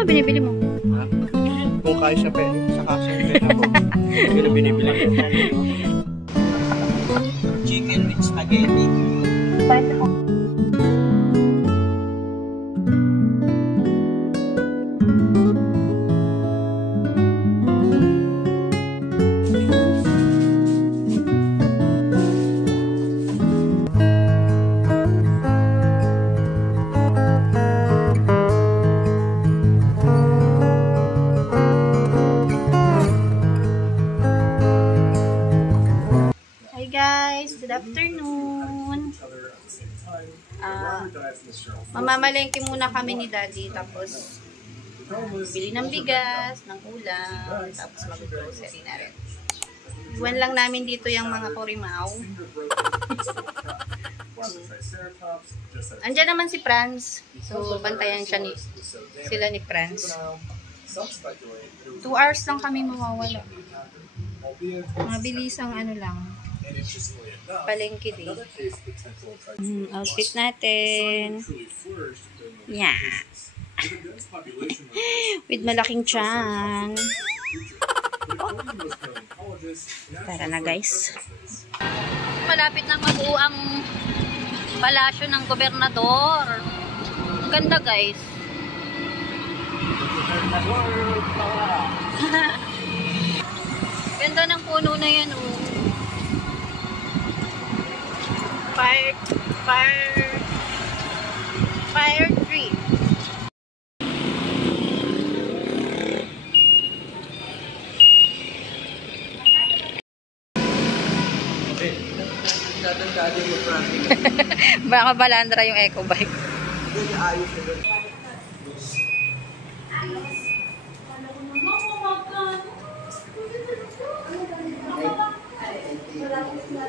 ba binibili mo? Ha? Kung kaya siya pa, sa kasya yung pera ko. Yun ang binibili ko. Chicken with spaghetti. Bakit ako? Good afternoon. Mamamalengke muna kami ni Daddy, tapos bili ng bigas, ng ulam, tapos mag-grocery na rin. Iwan lang namin dito yung mga korimaw. Andiyan naman si Franz. So, bantayan siya sila ni Franz. 2 hours lang kami mawawala. Mabilisang ano lang. Palengke din. Outfit natin. Yeah. With malaking tiyan. Tara na guys. Malapit na mabuo ang palasyo ng gobernador. Ganda guys. Ganda ng puno na yan oh. Fire tree. Baka balandra yung eco bike.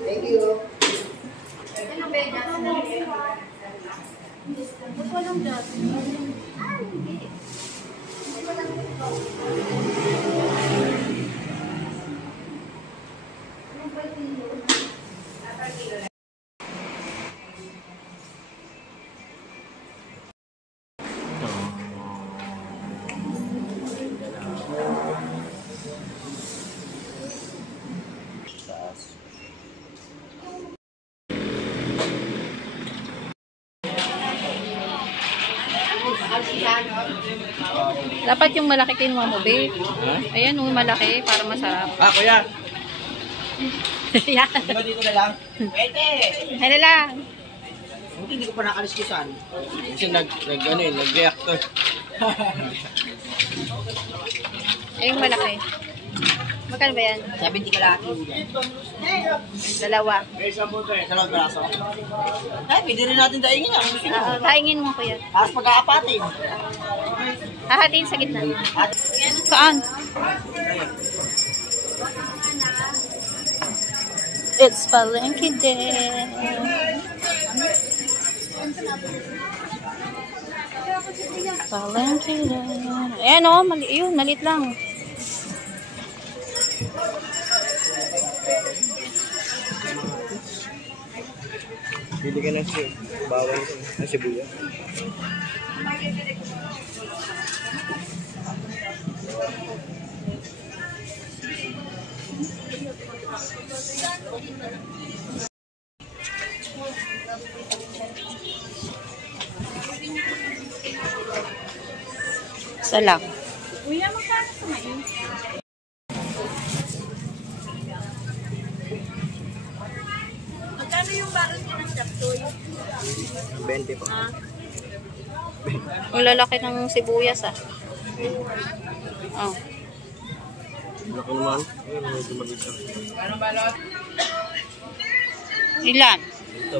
Thank you. Ano ba yung jasmine? Ba't walang jasmine? Hindi. Dapat yung malaki kinuha mo, babe. Huh? Ayan, malaki para masarap. Ah, kuya. Yan. Di ba dito na lang? Pwede! Hala lang. Hindi ko pa nakaliskisan. Kasi nag-reactor. Ayun, malaki. Magkano ba yan? 70 kalaki. Dalawa. Dalawang braso. Ay, pwede rin natin daingin ah. Kaingin mo, kuya. Tapos pagkakapatin. Hahatiin sa gitna. Saan? It's Palengke Day. Palengke Day. Ayan o, maliit lang. Pili ka ng bawang na sibuyas. Isa lang. Kuya, magkano sa mais? Magkano yung baril niya ng chaptoy? 20 po. Ang lalaki ng sibuyas ah. Oh. Laki naman. Ayun, medyo maliit lang. Ilan? Ito.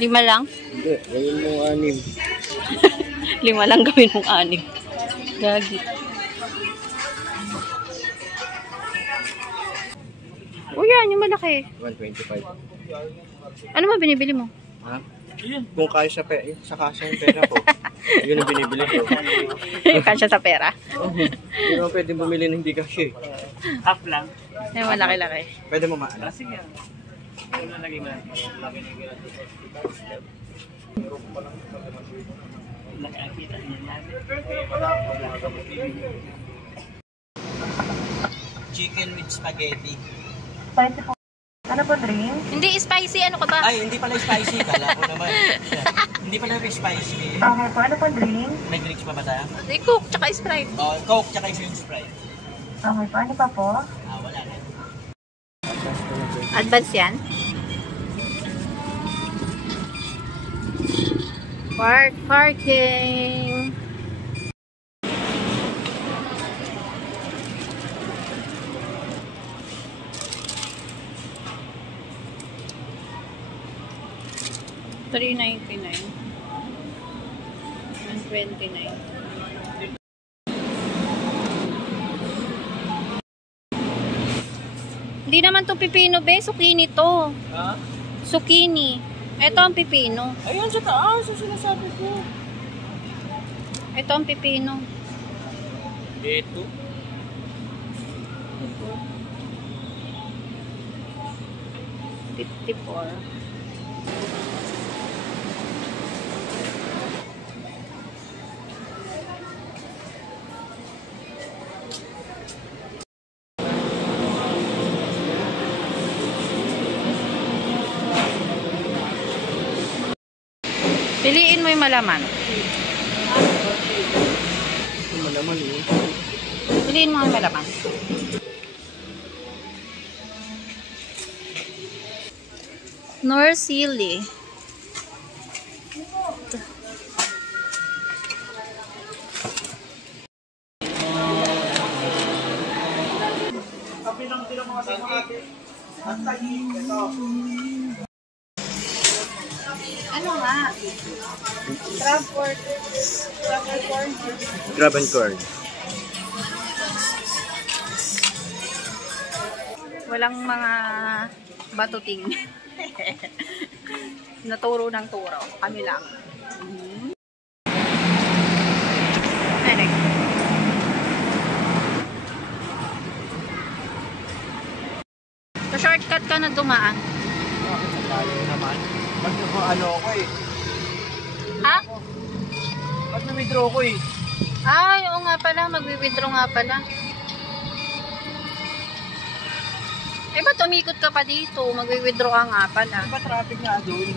5 lang? Hindi, gawin mo 6. 5 lang gawin mong 6. Gagi. O yan, yung malaki. 125. Ano ba binibili mo? Ha? Kung kaya siya pa, sa kasya yung pera ko. Yun ang binibili ko. Kasya sa pera. Hindi naman pwede bumili ng hindi kasya. Half lang. Yung malaki-laki. Pwede mo maano? Sige. Ano naging laki na Nakakita niya namin. Chicken with spaghetti. Spicy po. Ano po drink? Hindi spicy, ano ka ba? Ay, hindi pala spicy. Kala ko naman. Hindi pala spicy. Okay po. Ano po drink? May drinks pa ba tayo? Hindi, Coke, tsaka Sprite. Oh, Coke, tsaka yung Sprite. Okay po. Ano pa po? Wala na. Advance yan? Parking. $3.99 and $29. Hindi naman to pipino, be. Zucchini to. Ha? Zucchini. Ito ang pipino. Ayun sa taas. Ang sinasabi ko. Ito ang pipino. Ito. $54. Piliin mo yung malaman. Ito malaman eh. Piliin mo yung malaman. Norsili. Ano nga? Crab pork. Crab pork. Grab and corn. Walang mga batuting. Naturo ng turo. Kami lang. Ano? So, shortcut ka na dumaan. Tayo naman. Pag ano ko eh. Ha? Pag na-withdraw ko eh. Ay, oo nga pala. Magwi-withdraw nga pala. Eh, ba't umikot ka pa dito? Magwi-withdraw ka nga pala. Diba traffic nga doon?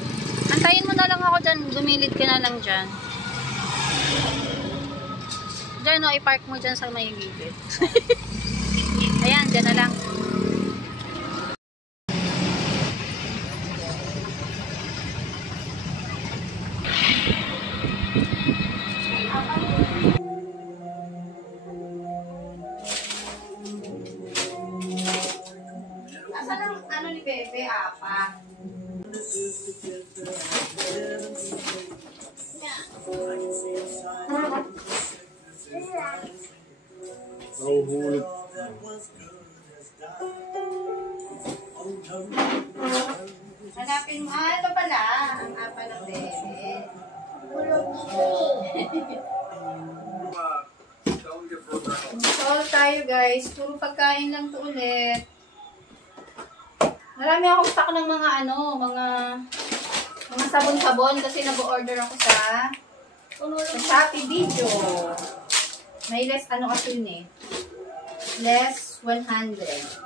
Antayin mo na lang ako dyan. Dumilid ka na lang dyan. Dyan, o. I-park mo dyan sa may gilid. Ayan, dyan na lang. Asan ang ano ni Bebe? Apa? Nahuhulog. Hanapin mo. Ah, ito pala. Ang apa ng Bebe. So, tayo guys. Puro pagkain lang to ulit. Marami akong stock ng mga mga sabon-sabon kasi nag-order ako sa Shopee Video. May less kasi yun eh. Less 100.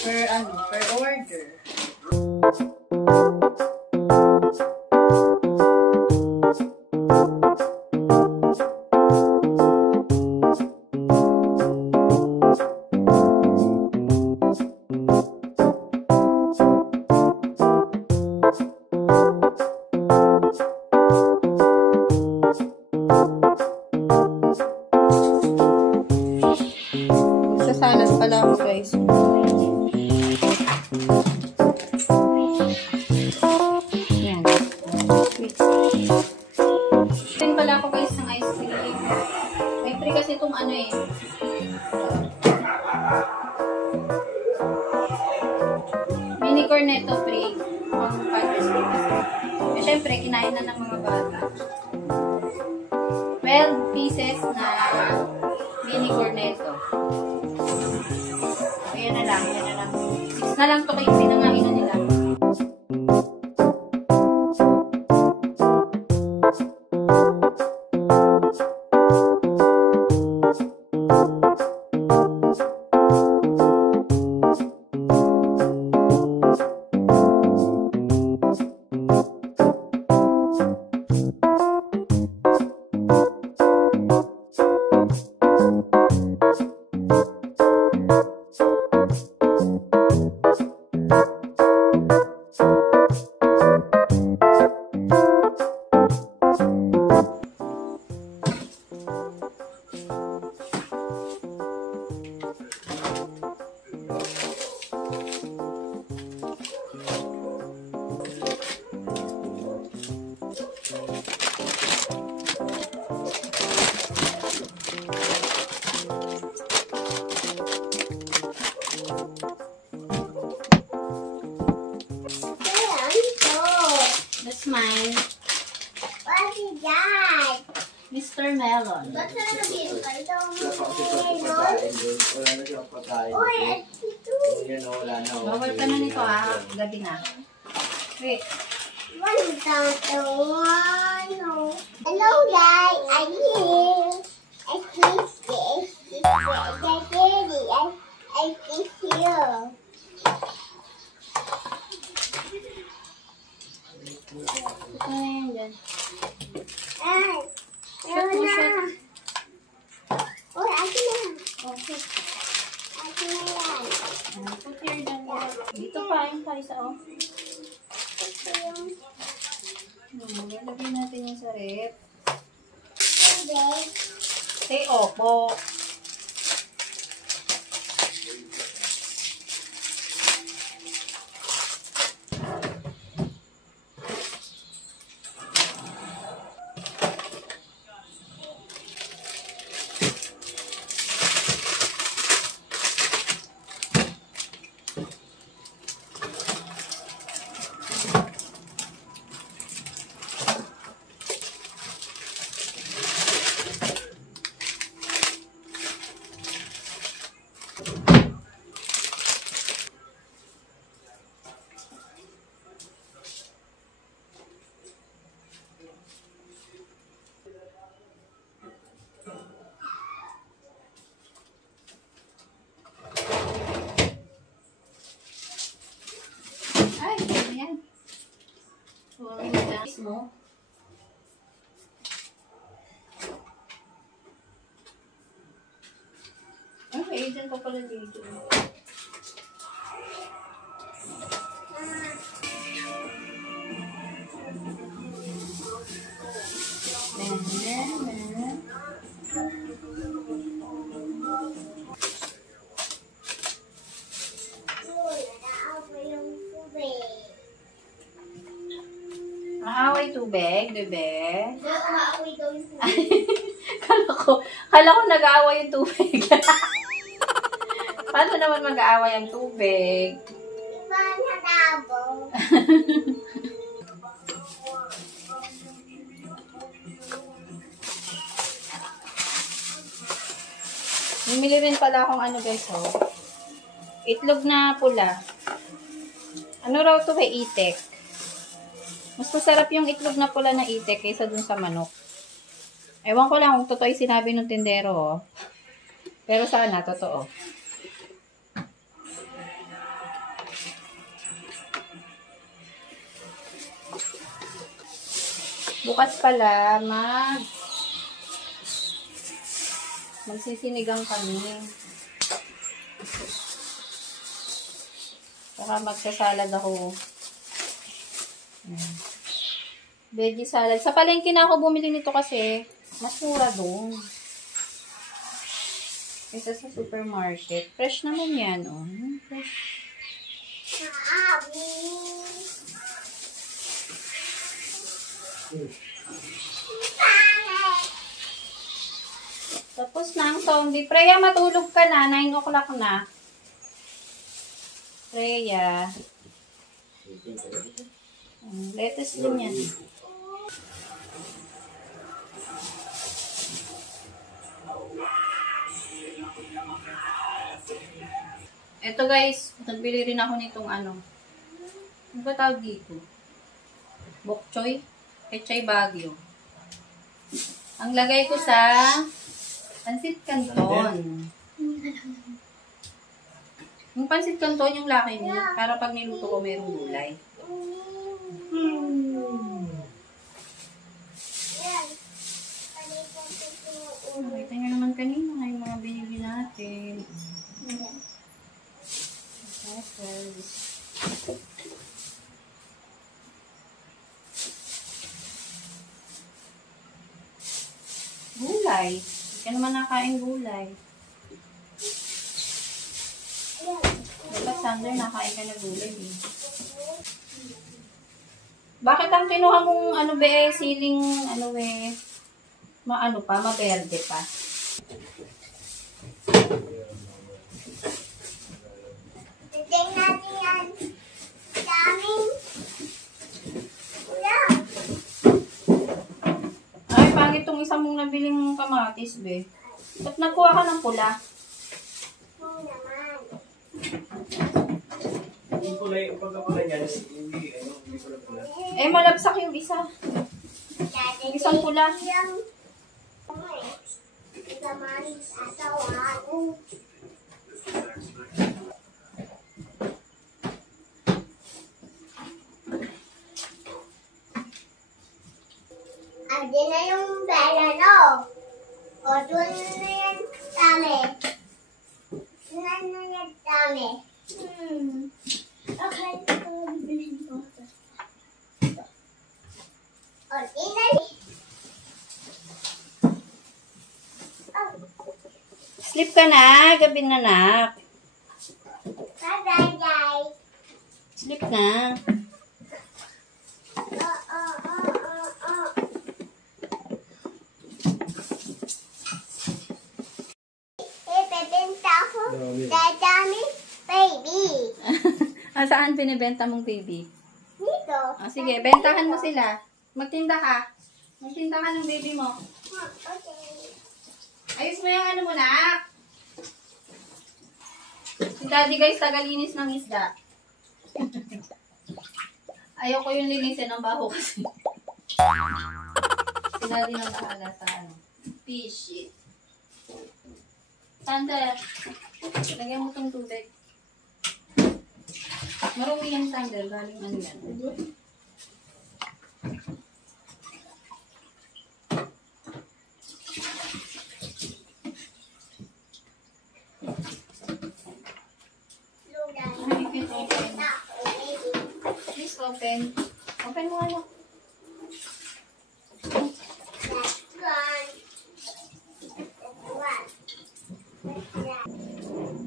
Per order. Sasalat pala ako guys. Yan. Din pala ako guys ng ice cream. May free kasi itong mini cornetto free. Pang Father's Day kasi. Eh, syempre, kinain na ng mga bata. 12 pieces na mini cornetto. Ayan na lang, 6 na lang to kayo, pinangain na nila. is mine. What is that? Mr. Melon. What's that again? I don't Wala pa kasi know. pagpapatayin doon. Wala na siyang patayin. Oh, ito. Yan o, wala na. Bawal ka na nito ah. Gabi na. Wait. One down no. Hello, guys. I'm here. I kiss this. I kiss you. Ito na yan dyan. Ay. Shot mo, shot. Oh, akin na. Okay. Akin na yan. Put here dyan. Dito pa yung kaisa oh. Ito yung Lalagay natin yung sa rep. tubig. Say opo. Ay, ano yan? Huwag mo dyan. Mo. Okay, dyan pa pala dito. Naapo yung tubig. Mahaway tubig, bebe. Naapoy daw yung tubig. Kala ko nag-aaway yung tubig. Paano naman mag-aaway ang tubig? Iba na tabo. Bumili rin pala akong ano guys, oh. Itlog na pula. Ano raw to kay itek? Mas masarap yung itlog na pula na itek kaysa dun sa manok. Ewan ko lang kung totoo yung sinabi ng tindero, oh. Pero sana, totoo. Bukas pala, magsisinigang kami. Saka magsasalad ako. Veggie salad. Sa palengke na ako bumili nito kasi mas mura doon. Kaysa sa supermarket. Fresh naman yan, oh. Fresh. Naabi. Tapos na ang zombie. Freya, matulog ka na. 9 o'clock na. Freya. Lettuce din yan. Ito guys, nagbili rin ako nitong ano. Ano ba tawag dito? Bok choy? Pechay Baguio. Ang lagay ko sa pansit canton. Yung pansit canton yung laki niya. Para pag niluto ko mayroong gulay. Yan. Nakita nyo naman kanina yung mga binili natin. Peppers. Gulay. Hindi ka naman nakain gulay. Dapat Sander, nakain ka na gulay eh. Bakit ang kinuha mong ano be, siling ano be, maano pa, maberde pa? Tignan natin yan. Daming ulam. pangit tong isang mong nabiling kamatis, be. Ba't nagkuha ka ng pula? Oo naman. Yung kulay, yung pagkapula niya, hindi pula. Eh, malabsak yung isa. Dati Isang pula. yung kamatis asawa. Andiyan na yung pera, no? O, doon na yan dami. Doon na yan dami. Okay, ito bibilhin ko. O, inay. Sleep ka na. Gabi na, nak. Bye-bye. Sleep na. Bebenta ako. Dadami, baby. Saan binibenta mong baby? Dito. Sige, bentahan mo sila. Magtinda ka. Magtinda ka ng baby mo. Okay. Ayos mo yung ano mo, nak. Si daddy guys, tagalinis ng isda. Ayoko yung linisin ng baho kasi. Si daddy nang bahala sa ano. Fish it. Sander, lagyan mo tong tubig. Marumi yan, Sander. Galing ano yan. Please open. Open mo ano.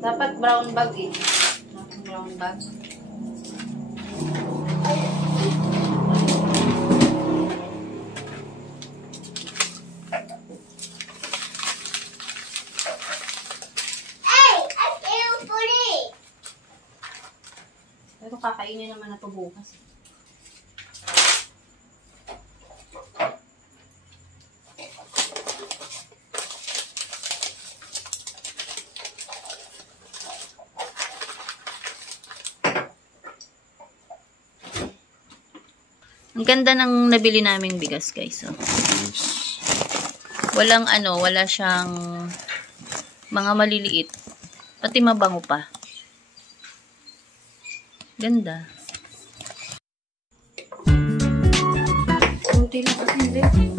Dapat brown bag eh. Dapat brown bag. Pero kakainin naman na ito bukas. Ang ganda ng nabili naming bigas, guys. So. Walang ano, wala siyang mga maliliit. Pati mabango pa. Ganda. Kunti lang kasi, hindi.